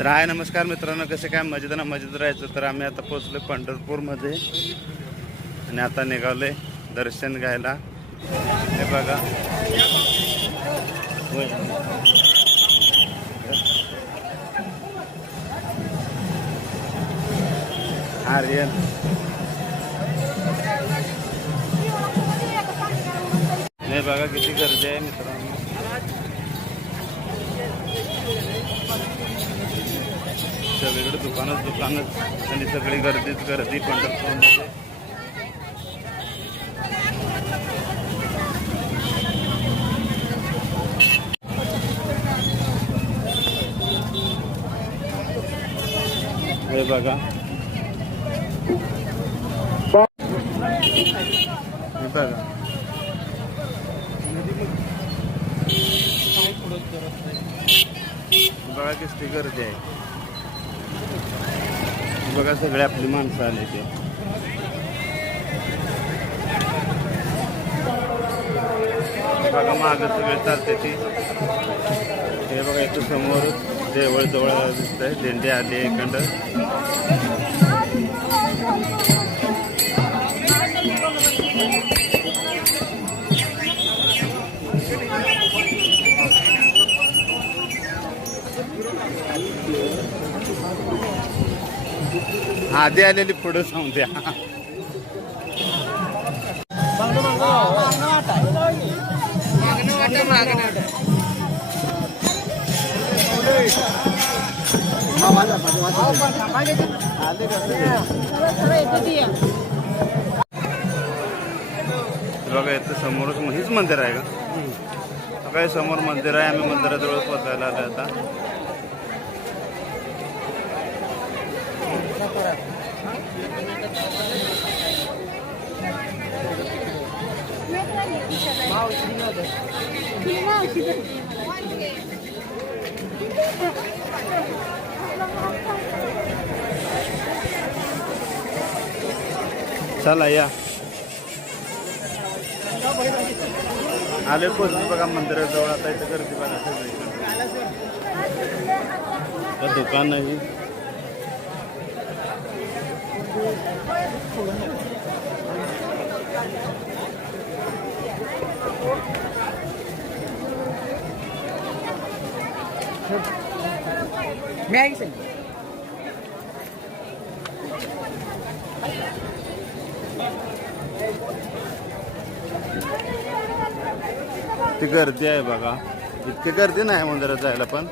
तर हाय नमस्कार मित्रांनो, कसे काय मजेत राहायचं. तर आम्ही आता पोहोचलो पंढरपूरमध्ये आणि आता निघालोय दर्शन घ्यायला. हे बघा आर्यन, हे बघा किती गर्दी आहे मित्रांनो. सगळीकडे दुकानच आणि सगळी गर्दीच गर्दी पंढरपूरमध्ये. हे बघा हे बघा बघा किती गर्दी आहे. बघा सगळे आपली माणसं आले ते. बघा मागं सगळे चालते ती. हे बघा इथं समोर देवळ जवळ दिसतंय. दिंडी आली एकंड. आधी आलेली पुढं सांगत्या. बघा इथं समोरच हेच मंदिर आहे का? काय समोर मंदिर आहे. आम्ही मंदिराजवळ पोचायला आलो आता. चला या आले पोचले बघा मंदिराजवळ. आता इथं गर्दी बघा सगळीकडे. दुकान आहे. ती गर्दी आहे बघा. इतकी गर्दी नाही मंदिरात जायला पण.